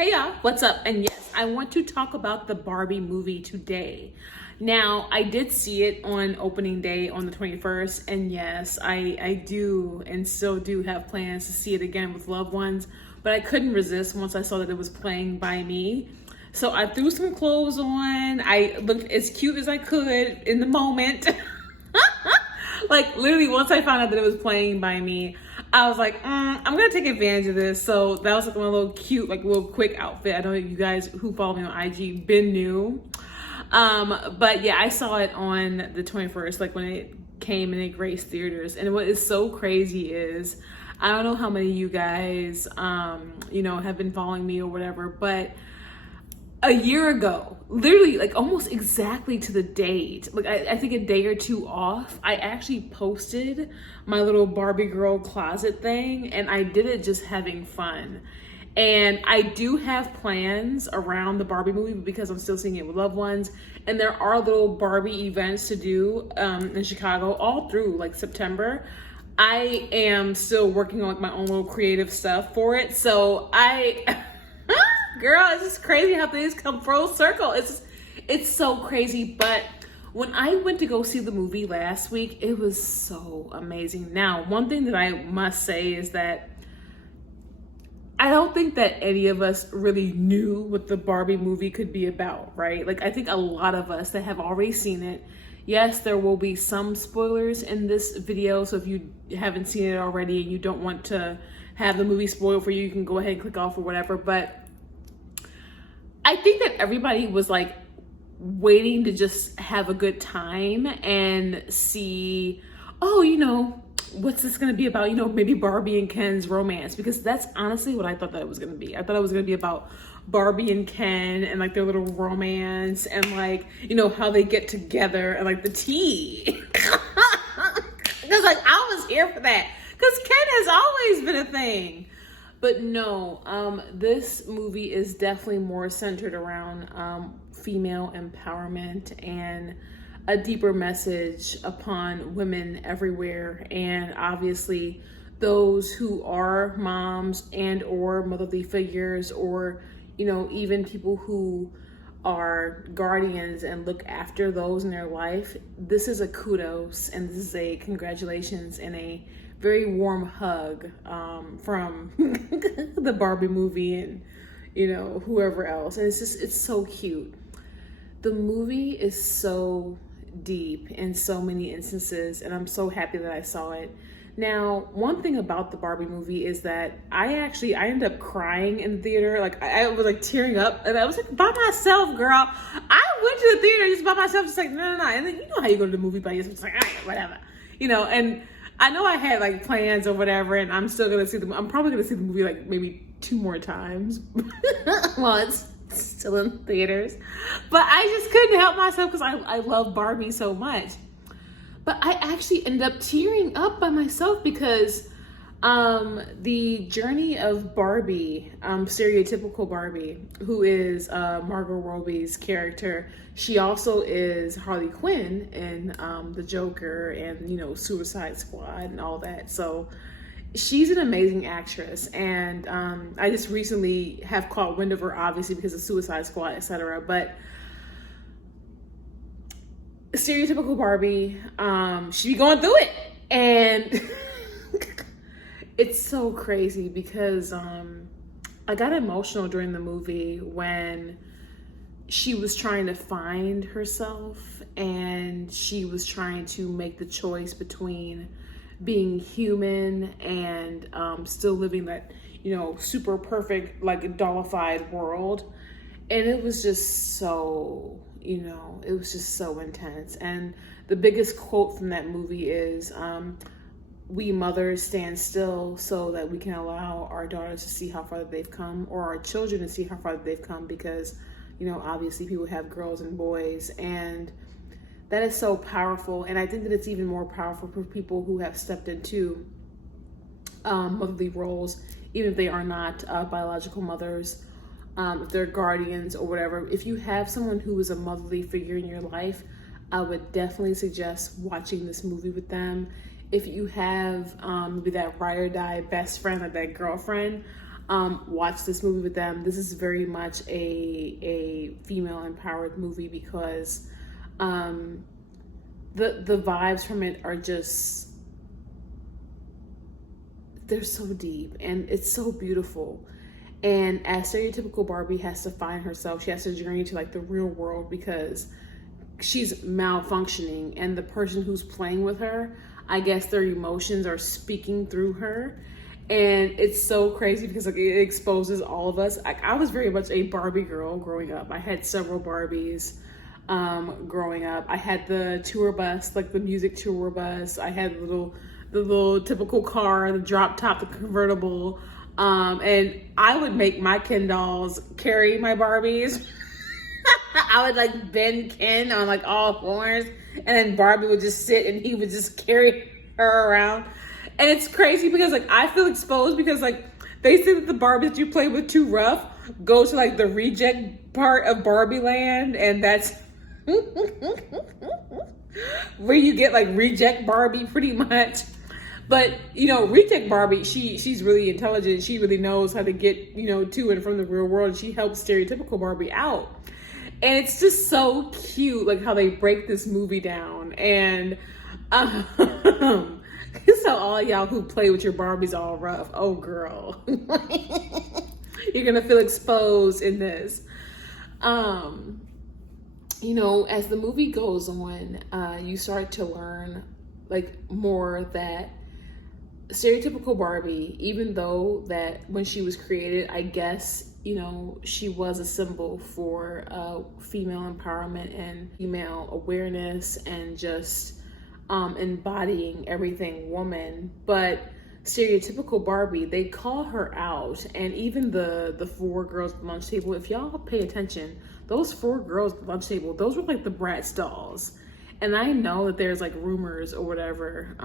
Hey y'all, what's up? And yes, I want to talk about the Barbie movie today. Now, I did see it on opening day on the 21st, and yes, I do and still do have plans to see it again with loved ones, but I couldn't resist once I saw that it was playing by me. So I threw some clothes on. I looked as cute as I could in the moment. Like literally once I found out that it was playing by me, I was like, I'm gonna take advantage of this. So that was like my little cute, like little quick outfit. I know you guys who follow me on IG been new. But yeah, I saw it on the 21st, like when it came and it graced theaters. And what is so crazy is, I don't know how many of you guys, have been following me or whatever, but a year ago, literally like almost exactly to the date, like I think a day or two off, I actually posted my little Barbie girl closet thing, and I did it just having fun. And I do have plans around the Barbie movie because I'm still seeing it with loved ones, and there are little Barbie events to do in Chicago all through like September. I am still working on like my own little creative stuff for it, so girl, it's just crazy how things come full circle. It's so crazy. But when I went to go see the movie last week, it was so amazing. Now, one thing that I must say is that I don't think that any of us really knew what the Barbie movie could be about, right? Like, I think a lot of us that have already seen it, yes, there will be some spoilers in this video. So if you haven't seen it already and you don't want to have the movie spoiled for you, you can go ahead and click off or whatever. But I think that everybody was like waiting to just have a good time and see, what's this going to be about? Maybe Barbie and Ken's romance, because that's honestly what I thought that it was going to be. I thought it was going to be about Barbie and Ken and like their little romance and like, how they get together and like the tea. Because like I was here for that, because Ken has always been a thing. But no, this movie is definitely more centered around female empowerment and a deeper message upon women everywhere. And obviously those who are moms and or motherly figures, or, even people who are guardians and look after those in their life. This is a kudos, and this is a congratulations and a very warm hug from the Barbie movie and whoever else. And it's so cute. The movie is so deep in so many instances, and I'm so happy that I saw it. Now, one thing about the Barbie movie is that I ended up crying in the theater. Like I was like tearing up, and I was like by myself, girl. I went to the theater just by myself, just like no. And then how you go to the movie by yourself, just like whatever, and I know I had like plans or whatever, and I'm still gonna see I'm probably gonna see the movie like maybe 2 more times while it's still in theaters. But I just couldn't help myself because I love Barbie so much. But I actually ended up tearing up by myself because the journey of Barbie, stereotypical Barbie, who is Margot Robbie's character, she also is Harley Quinn in The Joker and, Suicide Squad and all that. So she's an amazing actress. And I just recently have caught wind of her, obviously, because of Suicide Squad, etc. But stereotypical Barbie, she be going through it. And it's so crazy because I got emotional during the movie when she was trying to find herself, and she was trying to make the choice between being human and still living that, super perfect, like dollified world. And it was just so, it was just so intense. And the biggest quote from that movie is, we mothers stand still so that we can allow our daughters to see how far they've come, or our children to see how far they've come, because, obviously people have girls and boys, and that is so powerful. And I think that it's even more powerful for people who have stepped into motherly roles, even if they are not biological mothers, if they're guardians or whatever. If you have someone who is a motherly figure in your life, I would definitely suggest watching this movie with them. If you have maybe that ride or die best friend or that girlfriend, watch this movie with them. This is very much a female empowered movie because the vibes from it are just, they're so deep and it's so beautiful. And as stereotypical Barbie has to find herself, she has to journey to like the real world because she's malfunctioning, and the person who's playing with her, I guess their emotions are speaking through her. And it's so crazy because like it exposes all of us. Like, I was very much a Barbie girl growing up. I had several Barbies growing up. I had the tour bus, like the music tour bus. I had the little typical car, the drop top, the convertible. And I would make my Ken dolls carry my Barbies. I would like bend Ken on like all fours, and then Barbie would just sit and he would just carry her around. And it's crazy because like I feel exposed because like they say that the Barbies you play with too rough go to like the reject part of Barbie land, and that's where you get like reject Barbie pretty much. But, you know, reject Barbie, she's really intelligent. She really knows how to get, you know, to and from the real world. She helps stereotypical Barbie out. And it's just so cute, like how they break this movie down. And so all y'all who play with your Barbies all rough, oh girl, you're gonna feel exposed in this. You know, as the movie goes on, you start to learn like more that stereotypical Barbie, even though that when she was created, I guess, you know, she was a symbol for female empowerment and female awareness and just embodying everything woman. But stereotypical Barbie, they call her out. And even the four girls at the lunch table, if y'all pay attention, those four girls at the lunch table, those were like the Bratz dolls. And I know that there's like rumors or whatever,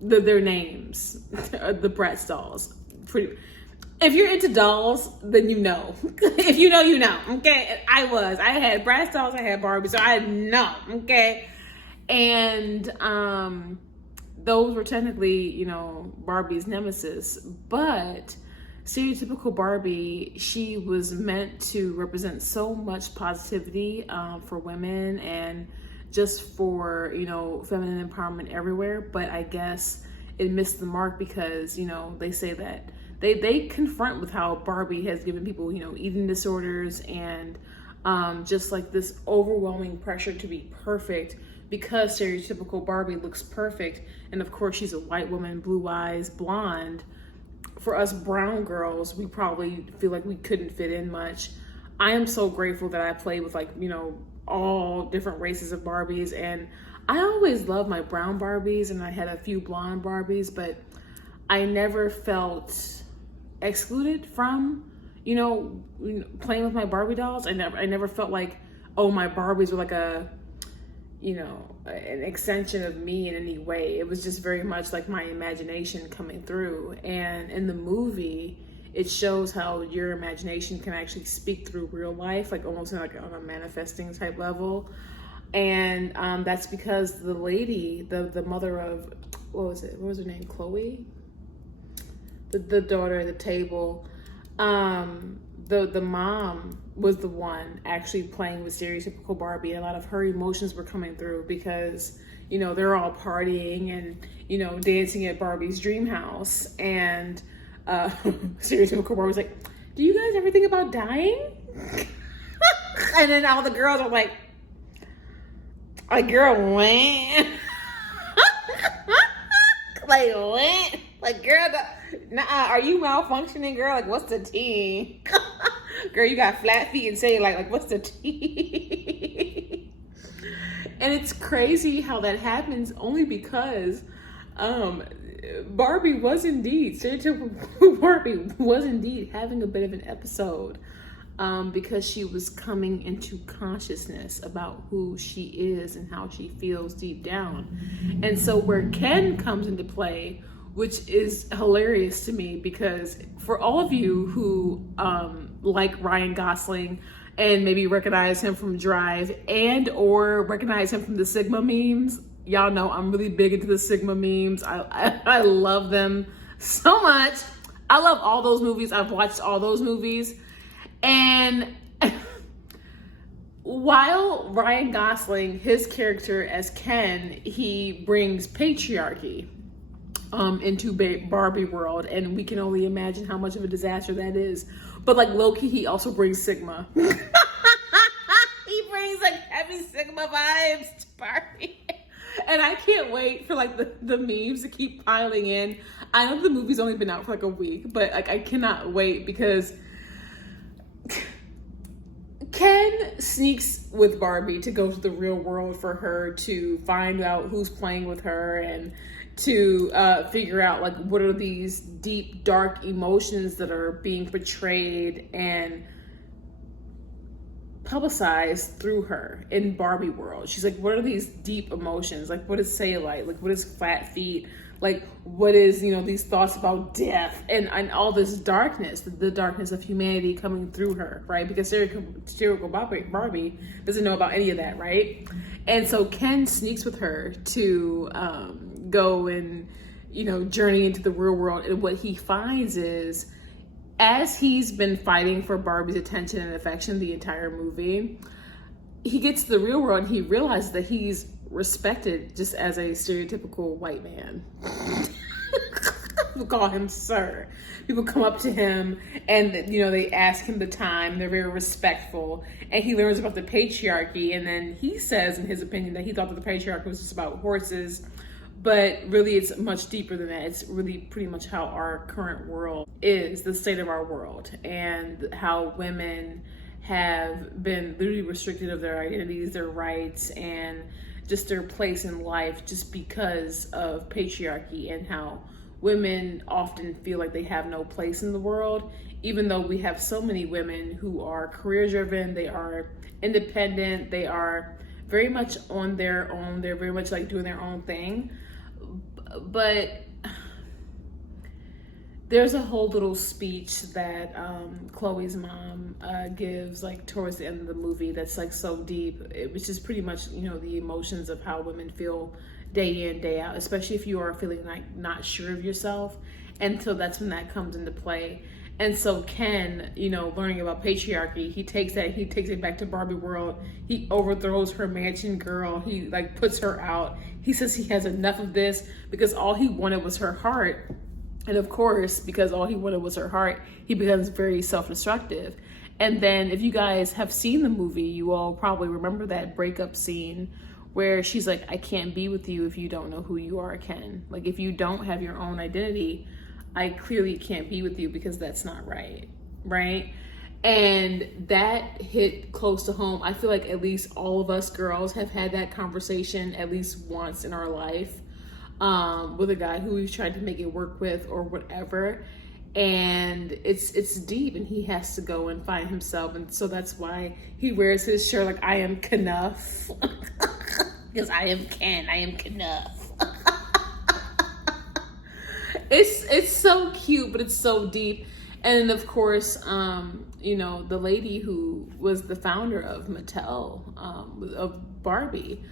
their names, the Bratz dolls. If you're into dolls, then you know. If you know, you know, okay? I had Bratz dolls, I had Barbie, so I know, okay? And those were technically, you know, Barbie's nemesis. But stereotypical Barbie, she was meant to represent so much positivity for women and just for, you know, feminine empowerment everywhere. But I guess it missed the mark because, you know, they say that they confront with how Barbie has given people, you know, eating disorders and just like this overwhelming pressure to be perfect because stereotypical Barbie looks perfect. And of course, she's a white woman, blue eyes, blonde. For us brown girls, we probably feel like we couldn't fit in much. I am so grateful that I played with like, you know, all different races of Barbies, and I always loved my brown Barbies and I had a few blonde Barbies, but I never felt excluded from, you know, playing with my Barbie dolls. I never felt like, oh, my Barbies were like a, you know, an extension of me in any way. It was just very much like my imagination coming through. And in the movie, it shows how your imagination can actually speak through real life, like almost like on a manifesting type level. And that's because the lady, the mother of, what was her name? Chloe? The daughter at the table. The mom was the one actually playing with stereotypical Barbie. A lot of her emotions were coming through because, you know, they're all partying and, you know, dancing at Barbie's dream house. And stereotypical Barbie was like, do you guys ever think about dying? And then all the girls are like girl, when? Like, what? Like, girl, nah, are you malfunctioning, girl? Like, what's the tea? Girl, you got flat feet and say, like what's the tea? And it's crazy how that happens only because Barbie was indeed, stereotypical Barbie was indeed having a bit of an episode because she was coming into consciousness about who she is and how she feels deep down. And so where Ken comes into play, which is hilarious to me, because for all of you who like Ryan Gosling and maybe recognize him from Drive and or recognize him from the Sigma memes, y'all know I'm really big into the Sigma memes. I love them so much. I love all those movies. I've watched all those movies. And while Ryan Gosling, his character as Ken, he brings patriarchy into Barbie world, and we can only imagine how much of a disaster that is. But like low-key, he also brings Sigma. He brings like heavy Sigma vibes to Barbie. And I can't wait for like the memes to keep piling in. I know the movie's only been out for like a week, but like I cannot wait because Ken sneaks with Barbie to go to the real world for her to find out who's playing with her and to figure out like what are these deep, dark emotions that are being portrayed and publicized through her in Barbie world. She's like, what are these deep emotions? Like, what is cellulite? Like, what is flat feet? Like, what is, you know, these thoughts about death and all this darkness, the darkness of humanity coming through her, right? Because stereotypical Barbie doesn't know about any of that, right? And so Ken sneaks with her to go and, you know, journey into the real world. And what he finds is, as he's been fighting for Barbie's attention and affection the entire movie, he gets to the real world and he realizes that he's respected just as a stereotypical white man. People call him sir. People come up to him and, you know, they ask him the time. They're very respectful. And he learns about the patriarchy. And then he says, in his opinion, that he thought that the patriarchy was just about horses. But really, it's much deeper than that. It's really pretty much how our current world is, the state of our world, and how women have been literally restricted of their identities, their rights, and just their place in life just because of patriarchy, and how women often feel like they have no place in the world, even though we have so many women who are career driven, they are independent, they are very much on their own, they're very much like doing their own thing. But there's a whole little speech that Chloe's mom gives like towards the end of the movie that's like so deep, which is pretty much, you know, the emotions of how women feel day in, day out, especially if you are feeling like not sure of yourself. And so that's when that comes into play. And so Ken, you know, learning about patriarchy, he takes it back to Barbie world. He overthrows her mansion girl. He like puts her out. He says he has enough of this because all he wanted was her heart. And of course, because all he wanted was her heart, he becomes very self-destructive. And then if you guys have seen the movie, you all probably remember that breakup scene where she's like, I can't be with you if you don't know who you are, Ken. Like, if you don't have your own identity, I clearly can't be with you because that's not right, right? And that hit close to home. I feel like at least all of us girls have had that conversation at least once in our life with a guy who we've tried to make it work with or whatever. And it's deep, and he has to go and find himself. And so that's why he wears his shirt like, I am Knuff. Because I am Ken, I am Knuff. It's so cute, but it's so deep. And of course, you know, the lady who was the founder of Mattel, of Barbie,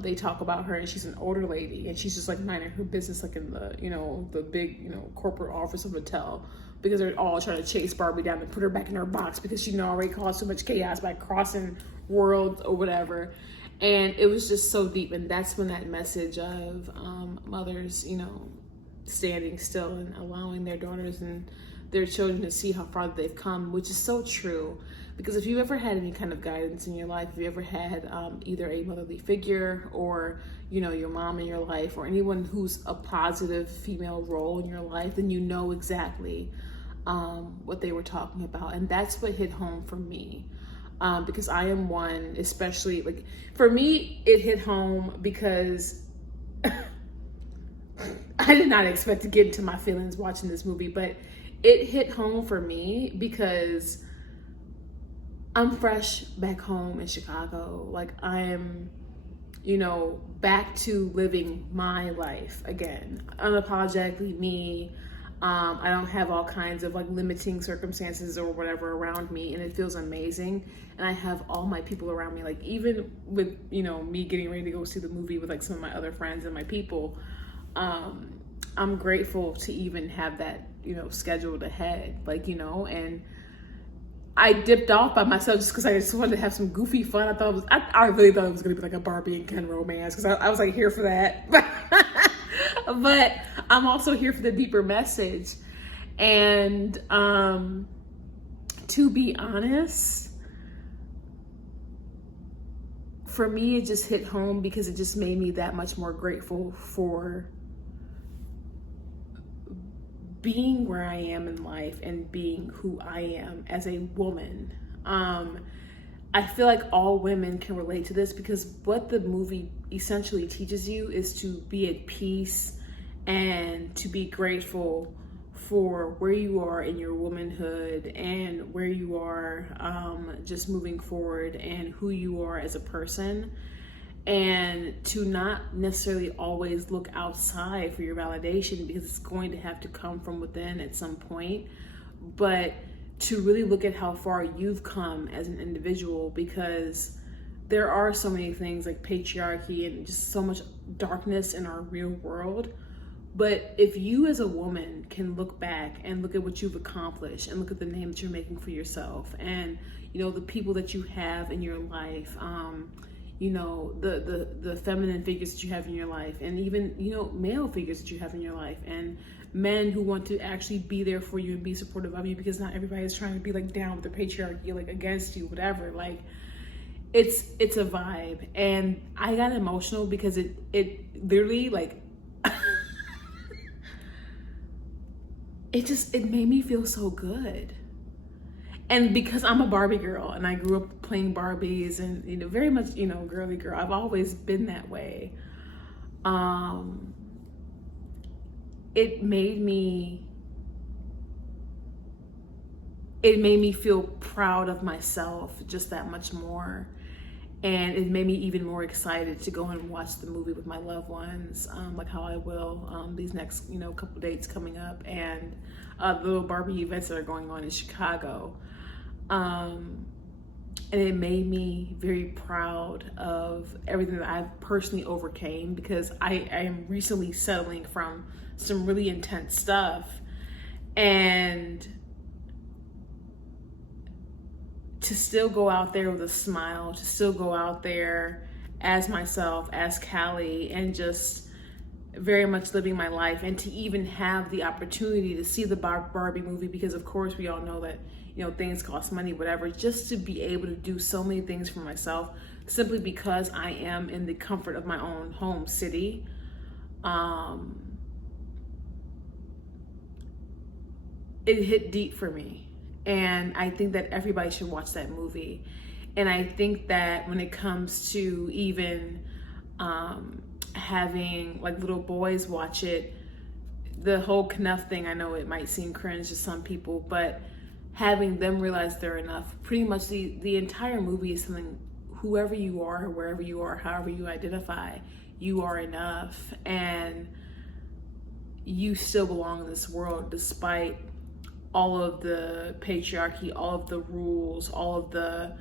they talk about her, and she's an older lady, and she's just like minding her business, like in the, you know, the big, you know, corporate office of Mattel, because they're all trying to chase Barbie down and put her back in her box because she already caused so much chaos by crossing worlds or whatever. And it was just so deep. And that's when that message of mothers, you know, standing still and allowing their daughters and their children to see how far they've come, which is so true. Because if you ever had any kind of guidance in your life, if you ever had either a motherly figure or, you know, your mom in your life, or anyone who's a positive female role in your life, then you know exactly what they were talking about. And that's what hit home for me. Because I am one, especially, like, for me, it hit home because I did not expect to get into my feelings watching this movie, but it hit home for me because I'm fresh back home in Chicago. Like, I am, you know, back to living my life again, unapologetically me. I don't have all kinds of like limiting circumstances or whatever around me, and it feels amazing. And I have all my people around me, like even with, you know, me getting ready to go see the movie with like some of my other friends and my people, I'm grateful to even have that scheduled ahead, like, and I dipped off by myself just because I just wanted to have some goofy fun. I really thought it was going to be like a Barbie and Ken romance, because I was like here for that. But I'm also here for the deeper message. And to be honest, for me, it just hit home because it just made me that much more grateful for being where I am in life and being who I am as a woman. I feel like all women can relate to this, because what the movie essentially teaches you is to be at peace and to be grateful for where you are in your womanhood and where you are just moving forward and who you are as a person, and to not necessarily always look outside for your validation, because it's going to have to come from within at some point, but to really look at how far you've come as an individual, because there are so many things like patriarchy and just so much darkness in our real world. But if you as a woman can look back and look at what you've accomplished and look at the name that you're making for yourself, and the people that you have in your life, the feminine figures that you have in your life, and even male figures that you have in your life, and men who want to actually be there for you and be supportive of you, because not everybody is trying to be like down with the patriarchy, like against you, whatever. Like it's a vibe. And I got emotional because it literally, like, it made me feel so good. And because I'm a Barbie girl and I grew up playing Barbies and, very much, girly girl, I've always been that way. It made me feel proud of myself just that much more. And it made me even more excited to go and watch the movie with my loved ones, like how I will these next, couple dates coming up, and the little Barbie events that are going on in Chicago. And it made me very proud of everything that I've personally overcame, because I am recently settling from some really intense stuff. And to still go out there with a smile, to still go out there as myself, as Callie, and just very much living my life, and to even have the opportunity to see the Barbie movie, because of course we all know that things cost money, whatever, just to be able to do so many things for myself simply because I am in the comfort of my own home city. It hit deep for me. And I think that everybody should watch that movie. And I think that when it comes to even having like little boys watch it, the whole Knuff thing, I know it might seem cringe to some people, but having them realize they're enough. Pretty much the entire movie is something, whoever you are, wherever you are, however you identify, you are enough. And you still belong in this world despite all of the patriarchy, all of the rules, all of the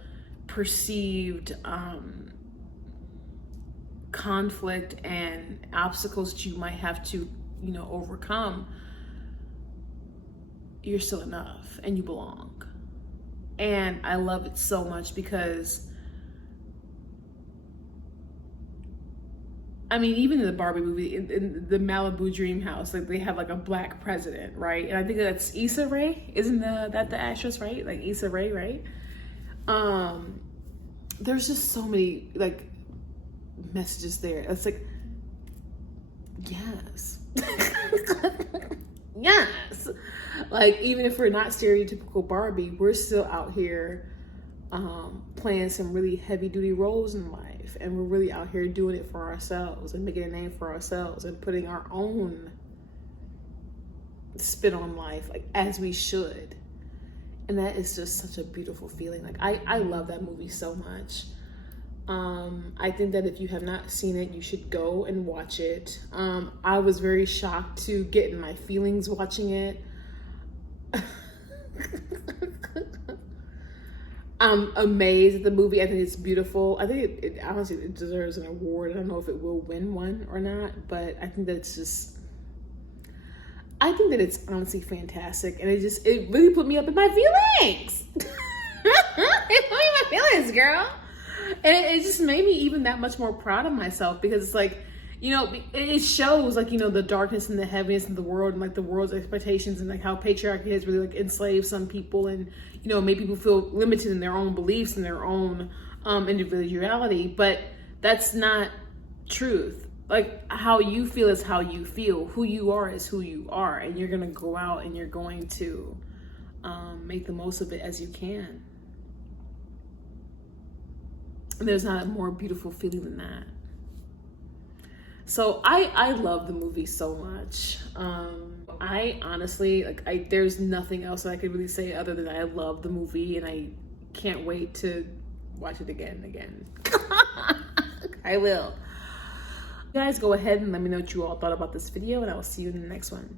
perceived conflict and obstacles that you might have to, overcome. You're still enough and you belong. And I love it so much because, I mean, even in the Barbie movie, in the Malibu Dream House, like they have like a black president, right? And I think that's Issa Rae, isn't that the actress, right? Like Issa Rae, right? There's just so many like messages there. It's like, yes. Yes. Like, even if we're not stereotypical Barbie, we're still out here playing some really heavy duty roles in life, and we're really out here doing it for ourselves and making a name for ourselves and putting our own spin on life, like as we should. And that is just such a beautiful feeling. Like I love that movie so much. I think that if you have not seen it, you should go and watch it. I was very shocked to get in my feelings watching it. I'm amazed at the movie. I think it's beautiful. I think it honestly, it deserves an award. I don't know if it will win one or not, but I think that it's just, I think that it's honestly fantastic, and it really put me up in my feelings. It put me in my feelings, girl. And it just made me even that much more proud of myself, because it's like, you know, it shows like, you know, the darkness and the heaviness of the world, and like the world's expectations, and like how patriarchy has really like enslaved some people, and, you know, made people feel limited in their own beliefs and their own individuality. But that's not truth. Like, how you feel is how you feel. Who you are is who you are, and you're gonna go out and you're going to make the most of it as you can. And there's not a more beautiful feeling than that. So I love the movie so much. I honestly, like, there's nothing else that I could really say other than I love the movie, and I can't wait to watch it again and again. I will. You guys, go ahead and let me know what you all thought about this video, and I will see you in the next one.